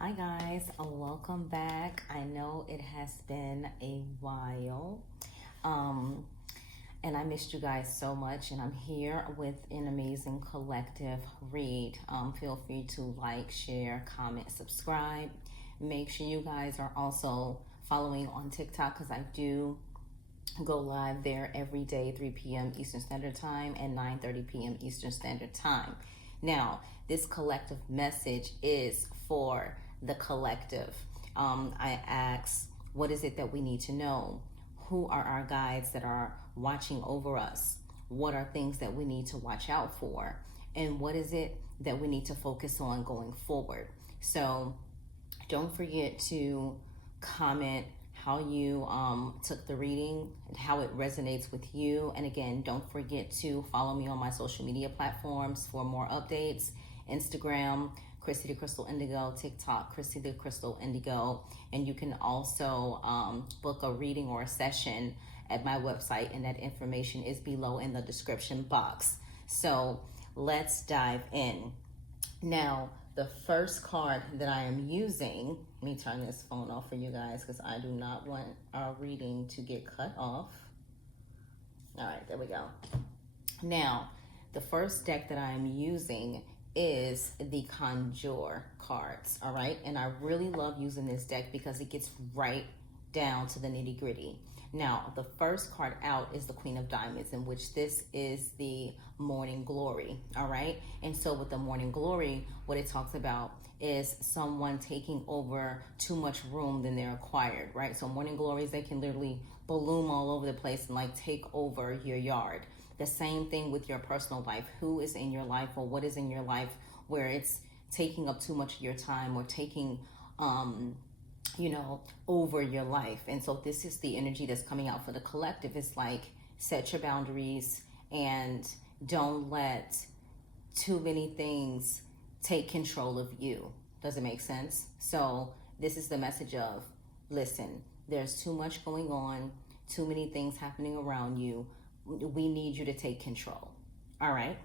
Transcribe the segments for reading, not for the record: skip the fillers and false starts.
Hi guys, welcome back. I know it has been a while, um, and I missed you guys so much. And I'm here with an amazing collective read. Feel free to like, share, comment, subscribe. Make sure you guys are also following on TikTok because I do go live there every day, 3 p.m. Eastern Standard Time and 9:30 p.m. Eastern Standard Time. Now, this collective message is for the collective. I ask, what is it that we need to know? Who are our guides that are watching over us? What are things that we need to watch out for? And what is it that we need to focus on going forward? So don't forget to comment how you took the reading and how it resonates with you. And again, don't forget to follow me on my social media platforms for more updates. Instagram, Chrissy the Crystal Indigo, TikTok, Chrissy the Crystal Indigo. And you can also book a reading or a session at my website, and that information is below in the description box. So let's dive in. Now, the first card that I am using, let me turn this phone off for you guys because I do not want our reading to get cut off. All right, there we go. Now, the first deck that I am using is the Conjure cards, all right? And I really love using this deck because it gets right down to the nitty gritty. Now, the first card out is the Queen of Diamonds, in which this is the Morning Glory, all right? And so with the Morning Glory, what it talks about is someone taking over too much room than they're acquired, right? So Morning Glories, they can literally bloom all over the place and like take over your yard. The same thing with your personal life. Who is in your life or what is in your life where it's taking up too much of your time or taking over your life. And so this is the energy that's coming out for the collective. It's like, set your boundaries and don't let too many things take control of you. Does it make sense? So this is the message of, listen, there's too much going on, too many things happening around you. We need you to take control. All right.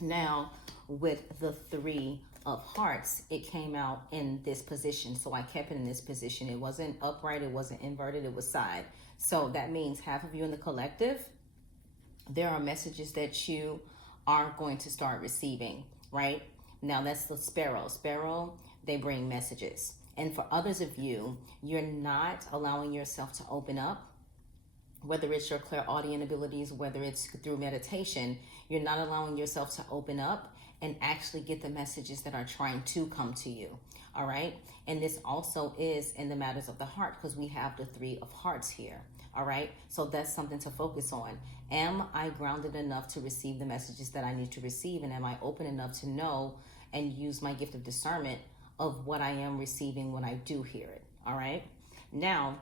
Now, with the Three of Hearts, it came out in this position. So I kept it in this position. It wasn't upright. It wasn't inverted. It was side. So that means half of you in the collective, there are messages that you are going to start receiving, right? Now that's the Sparrow. Sparrow, they bring messages. And for others of you, you're not allowing yourself to open up, whether it's your clairaudient abilities, whether it's through meditation, you're not allowing yourself to open up and actually get the messages that are trying to come to you, all right? And this also is in the matters of the heart because we have the Three of Hearts here, all right? So that's something to focus on. Am I grounded enough to receive the messages that I need to receive? And am I open enough to know and use my gift of discernment of what I am receiving when I do hear it, all right? Now,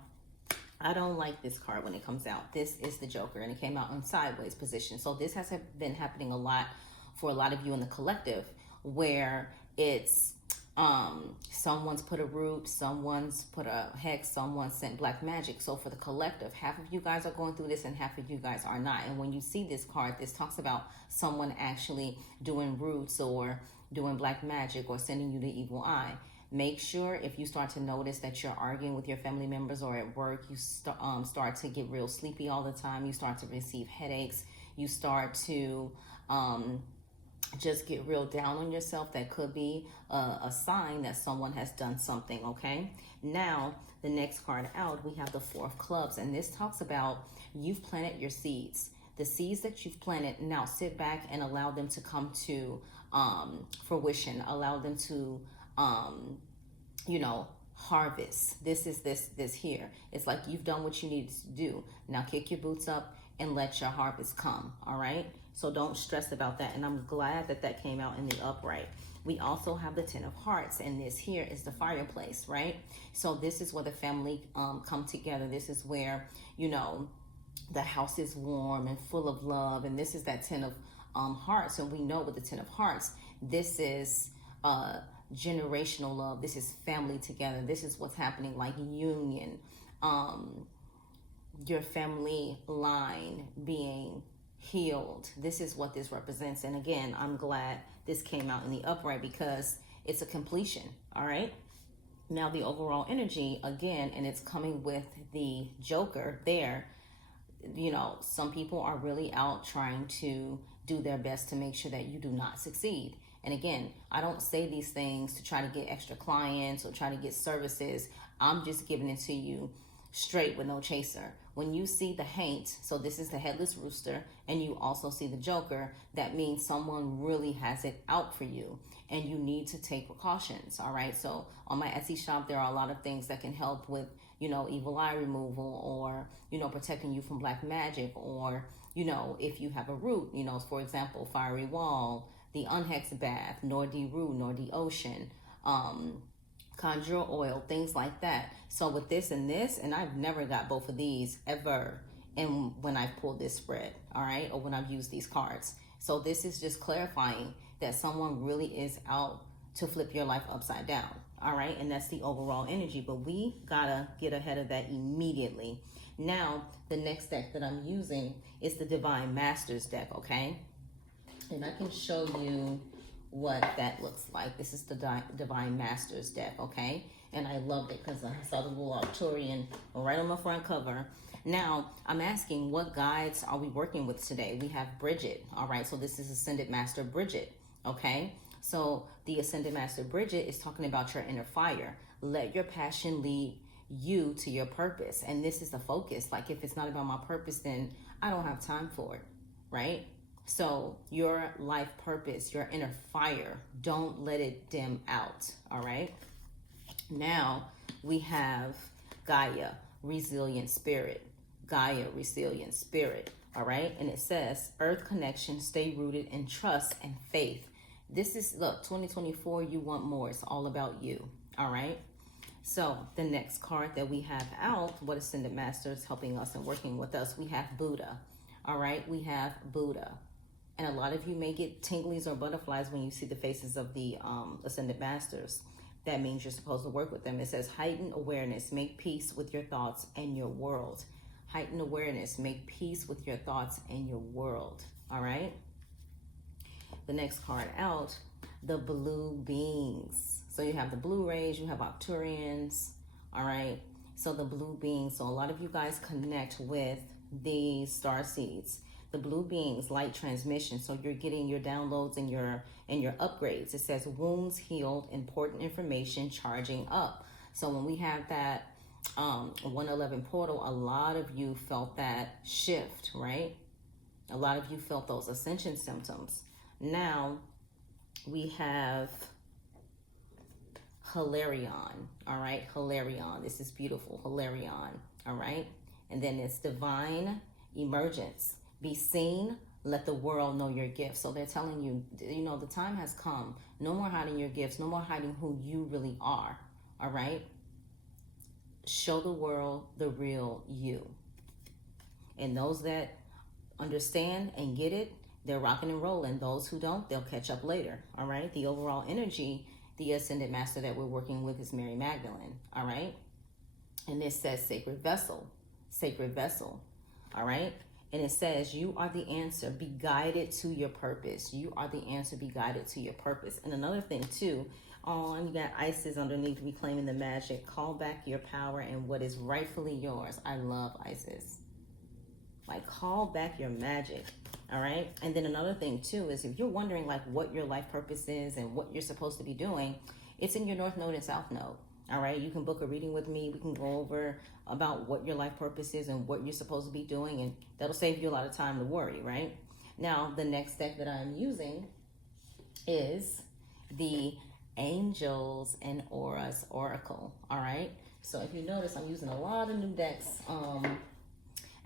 I don't like this card when it comes out. This is the Joker, and it came out in sideways position. So this has been happening a lot for a lot of you in the collective, where it's someone's put a root, someone's put a hex, someone sent black magic. So for the collective, half of you guys are going through this and half of you guys are not. And when you see this card, this talks about someone actually doing roots or doing black magic or sending you the evil eye. Make sure if you start to notice that you're arguing with your family members or at work, you start to get real sleepy all the time, you start to receive headaches, you start to just get real down on yourself, that could be a sign that someone has done something, okay? Now, the next card out, we have the Four of Clubs, and this talks about you've planted your seeds. The seeds that you've planted, now sit back and allow them to come to fruition, allow them to harvest. This is this here. It's like you've done what you needed to do. Now kick your boots up and let your harvest come, all right? So don't stress about that. And I'm glad that that came out in the upright. We also have the Ten of Hearts, and this here is the fireplace, right? So this is where the family come together. This is where, the house is warm and full of love. And this is that Ten of Hearts. And we know with the Ten of Hearts, this is generational love. This is family together. This is what's happening, like union, your family line being healed. This is what this represents. And again, I'm glad this came out in the upright because it's a completion. All right. Now the overall energy, again, and it's coming with the Joker there. You know, some people are really out trying to do their best to make sure that you do not succeed. And again, I don't say these things to try to get extra clients or try to get services. I'm just giving it to you straight with no chaser. When you see the haint, so this is the headless rooster, and you also see the Joker, that means someone really has it out for you and you need to take precautions. All right. So on my Etsy shop, there are a lot of things that can help with, you know, evil eye removal, or, you know, protecting you from black magic, or, you know, if you have a root, you know, for example, fiery wall, the unhexed bath, Nordi root, Nordi ocean, conjure oil, things like that. So with this and this, and I've never got both of these ever, and when I've pulled this spread, all right, or when I've used these cards. So this is just clarifying that someone really is out to flip your life upside down, all right, and that's the overall energy. But we gotta get ahead of that immediately. Now the next deck that I'm using is the Divine Masters deck, okay, and I can show you what that looks like. This is the Divine Masters deck, okay? And I loved it because I saw the little Arcturian right on the front cover. Now, I'm asking, what guides are we working with today? We have Bridget, all right? So this is Ascended Master Bridget, okay? So the Ascended Master Bridget is talking about your inner fire. Let your passion lead you to your purpose. And this is the focus. Like, if it's not about my purpose, then I don't have time for it, right? So your life purpose, your inner fire, don't let it dim out, all right? Now we have Gaia, resilient spirit. Gaia, resilient spirit, all right? And it says, earth connection, stay rooted in trust and faith. This is, look, 2024, you want more. It's all about you, all right? So the next card that we have out, what Ascended Masters helping us and working with us, we have Buddha, all right? We have Buddha. And a lot of you may get tinglies or butterflies when you see the faces of the Ascended Masters. That means you're supposed to work with them. It says, heighten awareness, make peace with your thoughts and your world. Heighten awareness, make peace with your thoughts and your world. All right? The next card out, the blue beings. So you have the blue rays, you have Arcturians. All right? So the blue beings. So a lot of you guys connect with the star seeds. The blue beings, light transmission. So you're getting your downloads and your upgrades. It says wounds healed, important information charging up. So when we have that 111 portal, a lot of you felt that shift, right? A lot of you felt those ascension symptoms. Now we have Hilarion, all right? Hilarion, this is beautiful, Hilarion, all right? And then it's divine emergence. Be seen, let the world know your gifts. So they're telling you, you know, the time has come. No more hiding your gifts. No more hiding who you really are. All right? Show the world the real you. And those that understand and get it, they're rocking and rolling. Those who don't, they'll catch up later. All right? The overall energy, the Ascended Master that we're working with is Mary Magdalene. All right? And this says sacred vessel. Sacred vessel. All right? And it says, you are the answer. Be guided to your purpose. You are the answer. Be guided to your purpose. And another thing, too, and you got Isis underneath, reclaiming the magic. Call back your power and what is rightfully yours. I love Isis. Like, call back your magic. All right? And then another thing, too, is if you're wondering, like, what your life purpose is and what you're supposed to be doing, it's in your North Node and South Node. All right, you can book a reading with me. We can go over about what your life purpose is and what you're supposed to be doing, and that'll save you a lot of time to worry, right? Now, the next deck that I'm using is the Angels and Auras Oracle, all right? So if you notice, I'm using a lot of new decks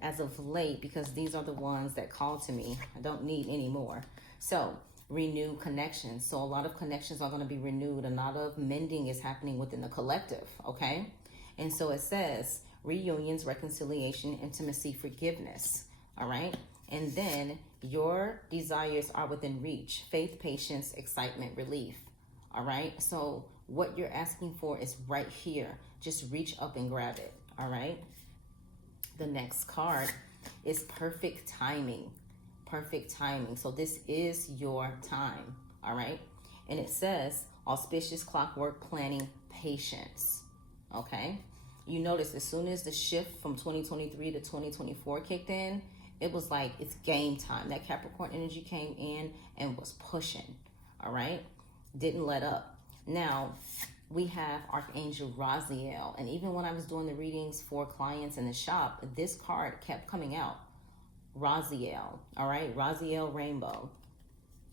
as of late because these are the ones that call to me. I don't need any more. So renew connections. So a lot of connections are going to be renewed. A lot of mending is happening within the collective, okay? And so it says reunions, reconciliation, intimacy, forgiveness, all right? And then your desires are within reach. Faith, patience, excitement, relief, all right? So what you're asking for is right here. Just reach up and grab it, all right? The next card is perfect timing. Perfect timing. So this is your time, all right? And it says auspicious clockwork planning patience. Okay, you notice as soon as the shift from 2023 to 2024 kicked in, it was like it's game time. That Capricorn energy came in and was pushing. All right, didn't let up. Now we have Archangel Raziel, and even when I was doing the readings for clients in the shop, this card kept coming out. Raziel, all right, Raziel Rainbow.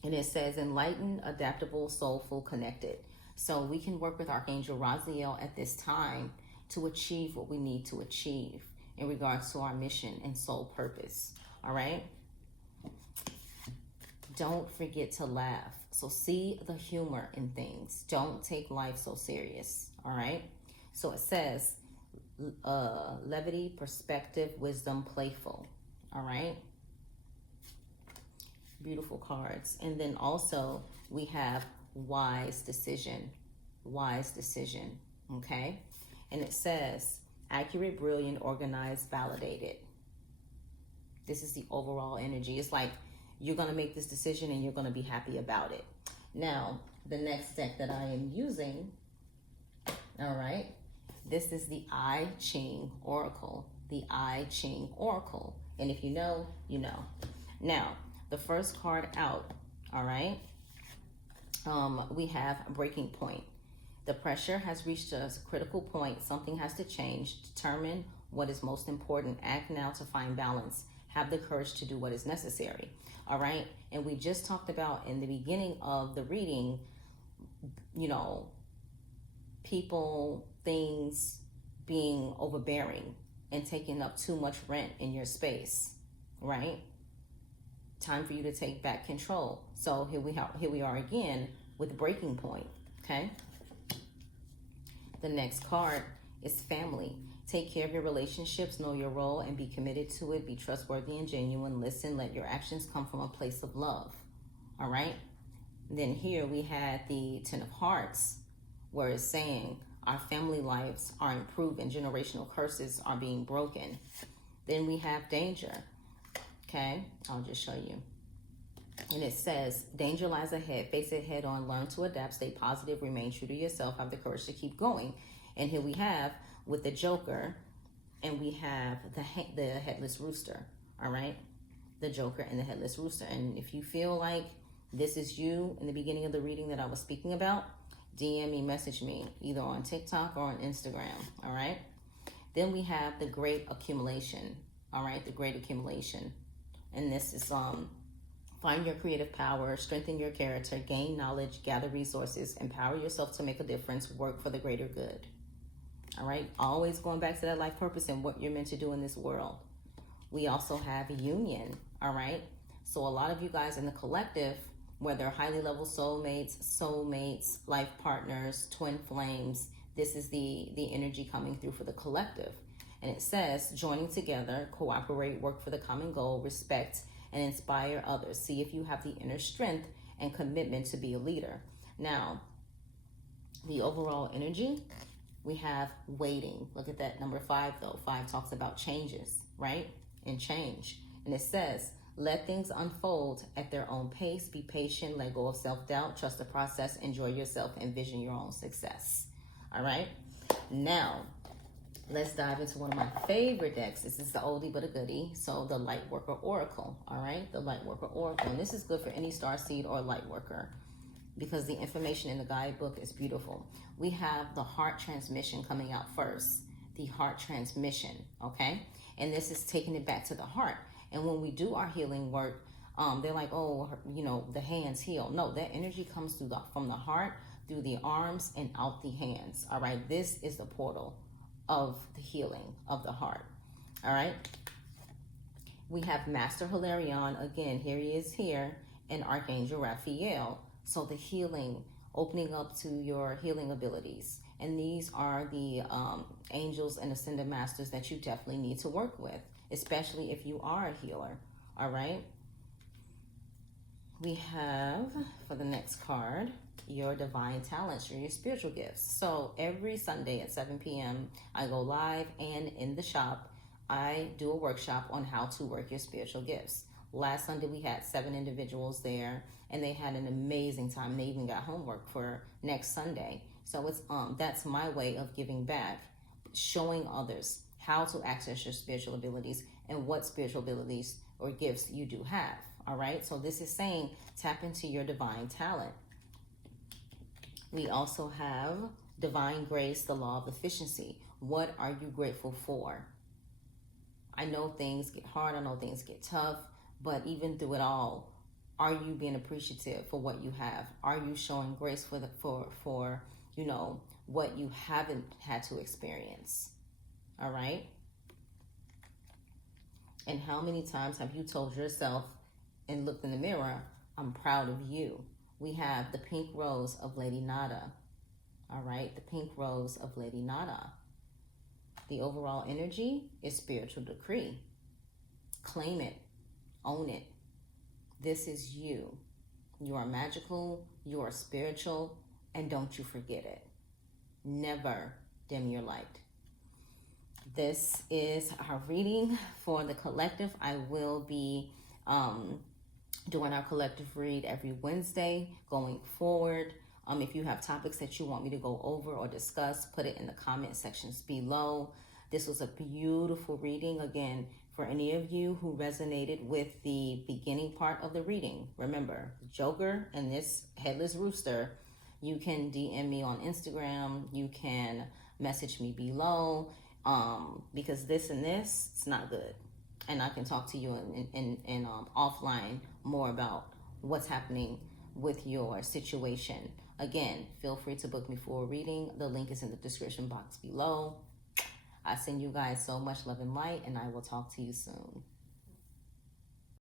And it says enlightened, adaptable, soulful, connected. So we can work with Archangel Raziel at this time to achieve what we need to achieve in regards to our mission and soul purpose. All right. Don't forget to laugh. So see the humor in things. Don't take life so serious. All right. So it says levity, perspective, wisdom, playful. All right. Beautiful cards. And then also we have wise decision. Wise decision. Okay. And it says accurate, brilliant, organized, validated. This is the overall energy. It's like you're going to make this decision and you're going to be happy about it. Now, the next deck that I am using, all right, this is the I Ching Oracle. The I Ching Oracle. And if you know, you know. Now, the first card out, all right, we have breaking point. The pressure has reached a critical point. Something has to change. Determine what is most important. Act now to find balance. Have the courage to do what is necessary. All right. And we just talked about in the beginning of the reading, you know, people, things being overbearing and taking up too much rent in your space, right? Time for you to take back control. So here we are again with breaking point. Okay. The next card is family. Take care of your relationships, know your role, and be committed to it. Be trustworthy and genuine. Listen, let your actions come from a place of love. All right. Then here we had the Ten of Hearts, where it's saying our family lives are improved and generational curses are being broken. Then we have danger. Okay, I'll just show you. And it says, danger lies ahead. Face it head on. Learn to adapt. Stay positive. Remain true to yourself. Have the courage to keep going. And here we have with the Joker, and we have the headless rooster. All right, the Joker and the headless rooster. And if you feel like this is you in the beginning of the reading that I was speaking about, DM me, message me, either on TikTok or on Instagram. All right. Then we have the Great Accumulation. All right, the Great Accumulation. And this is find your creative power, strengthen your character, gain knowledge, gather resources, empower yourself to make a difference, work for the greater good. All right, always going back to that life purpose and what you're meant to do in this world. We also have union. All right, so a lot of you guys in the collective, whether highly level soulmates, life partners, twin flames, this is the energy coming through for the collective. And it says, joining together, cooperate, work for the common goal, respect, and inspire others. See if you have the inner strength and commitment to be a leader. Now, the overall energy, we have waiting. Look at that number 5, though. 5 talks about changes, right? And change. And it says, let things unfold at their own pace. Be patient. Let go of self-doubt. Trust the process. Enjoy yourself. Envision your own success. All right? Now, let's dive into one of my favorite decks. This is the oldie but a goodie. So the Lightworker Oracle. All right? The Lightworker Oracle. And this is good for any starseed or Lightworker because the information in the guidebook is beautiful. We have the heart transmission coming out first. The heart transmission. Okay? And this is taking it back to the heart. And when we do our healing work, they're like, oh, you know, the hands heal. No, that energy comes through from the heart, through the arms, and out the hands. All right? This is the portal of the healing of the heart. All right? We have Master Hilarion. Again, here he is here. And Archangel Raphael. So the healing, opening up to your healing abilities. And these are the angels and ascended masters that you definitely need to work with, especially if you are a healer. All right? We have, for the next card, your divine talents, your spiritual gifts. So every Sunday at 7 p.m., I go live, and in the shop, I do a workshop on how to work your spiritual gifts. Last Sunday, we had 7 individuals there, and they had an amazing time. They even got homework for next Sunday. So it's that's my way of giving back, showing others how to access your spiritual abilities and what spiritual abilities or gifts you do have. All right, so this is saying tap into your divine talent. We also have divine grace, the law of efficiency. What are you grateful for? I know things get hard, I know things get tough, but even through it all, are you being appreciative for what you have? Are you showing grace for you know, what you haven't had to experience? All right? And how many times have you told yourself and looked in the mirror, I'm proud of you? We have the pink rose of Lady Nada. All right, the pink rose of Lady Nada. The overall energy is spiritual decree. Claim it, own it. This is you. You are magical, you are spiritual, and don't you forget it. Never dim your light. This is our reading for the collective. I will be doing our collective read every Wednesday going forward. If you have topics that you want me to go over or discuss, put it in the comment sections below. This was a beautiful reading. Again, for any of you who resonated with the beginning part of the reading, remember, the Joker and this headless rooster, you can DM me on Instagram. You can message me below because this and this, it's not good. And I can talk to you in offline more about what's happening with your situation. Again, feel free to book me for a reading. The link is in the description box below. I send you guys so much love and light, and I will talk to you soon.